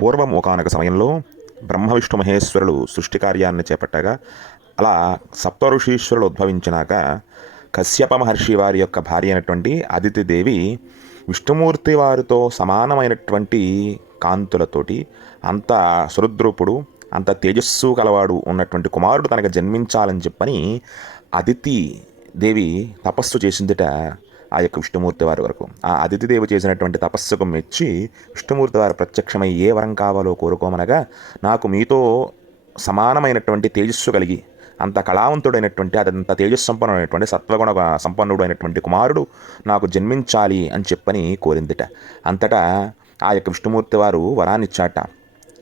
పూర్వం ఒకానొక సమయంలో బ్రహ్మ విష్ణు మహేశ్వరులు సృష్టి కార్యాన్ని చేపట్టగా అలా సప్త ఋషీశ్వరులు ఉద్భవించినాక కశ్యప మహర్షి వారి యొక్క భార్య అయినటువంటి అదితిదేవి విష్ణుమూర్తి వారితో సమానమైనటువంటి కాంతులతోటి అంత సురుద్రూపుడు అంత తేజస్సు కలవాడు ఉన్నటువంటి కుమారుడు తనకు జన్మించాలని చెప్పని అదితి దేవి తపస్సు చేసిందిట. ఆ యొక్క విష్ణుమూర్తి వారి వరకు ఆ అదితిదేవి చేసినటువంటి తపస్సుకు మెచ్చి విష్ణుమూర్తి వారు ప్రత్యక్షమై ఏ వరం కావాలో కోరుకోమనగా, నాకు మీతో సమానమైనటువంటి తేజస్సు కలిగి అంత కళావంతుడైనటువంటి అదంత తేజస్సంపన్నుడైనటువంటి సత్వగుణ సంపన్నుడు అయినటువంటి కుమారుడు నాకు జన్మించాలి అని చెప్పని కోరిందిట. అంతటా ఆ యొక్క విష్ణుమూర్తి వారు వరాన్నిచ్చాట.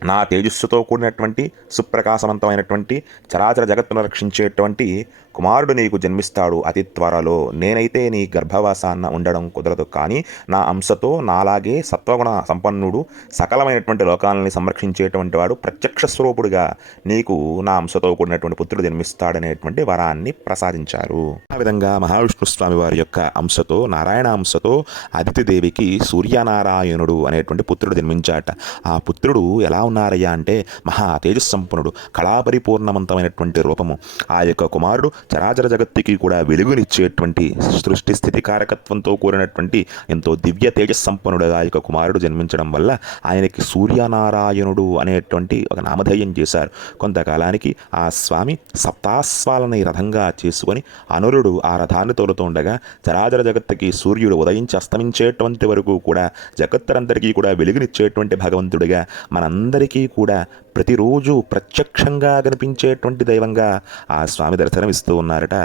నా తేజస్సుతో కూడినటువంటి సుప్రకాశవంతమైనటువంటి చరాచర జగత్తును రక్షించేటువంటి కుమారుడు నీకు జన్మిస్తాడు అతి త్వరలో. నేనైతే నీ గర్భవాసాన్న ఉండడం కుదరదు, కానీ నా అంశతో నాలాగే సత్వగుణ సంపన్నుడు సకలమైనటువంటి లోకాలని సంరక్షించేటువంటి వాడు ప్రత్యక్ష స్వరూపుడుగా నీకు నా అంశతో కూడినటువంటి పుత్రుడు జన్మిస్తాడనేటువంటి వరాన్ని ప్రసాదించారు. ఆ విధంగా మహావిష్ణు స్వామి వారి యొక్క అంశతో నారాయణ అంశతో అదితిదేవికి సూర్యనారాయణుడు అనేటువంటి పుత్రుడు జన్మించాట. ఆ పుత్రుడు ఎలా ఉన్నారయ్యా అంటే మహా తేజస్సంపన్నుడు, కళాపరిపూర్ణవంతమైనటువంటి రూపము. ఆ యొక్క కుమారుడు చరాచర జగత్తుకి కూడా వెలుగునిచ్చేటువంటి సృష్టి స్థితి కారకత్వంతో కూడినటువంటి ఎంతో దివ్య తేజస్సంపన్నుడుగా ఆ యొక్క కుమారుడు జన్మించడం వల్ల ఆయనకి సూర్యనారాయణుడు అనేటువంటి ఒక నామధేయం చేశారు. కొంతకాలానికి ఆ స్వామి సప్తాశ్వాలని రథంగా చేసుకొని అనురుడు ఆ రథాన్ని తోలుతుండగా చరాచర జగత్తుకి సూర్యుడు ఉదయించి అస్తమించేటువంటి వరకు కూడా జగత్తరందరికీ కూడా వెలుగునిచ్చేటువంటి భగవంతుడిగా మనందరికీ కూడా ప్రతిరోజు ప్రత్యక్షంగా కనిపించేటువంటి దైవంగా ఆ స్వామి దర్శనమిస్తూ ఉన్నారట.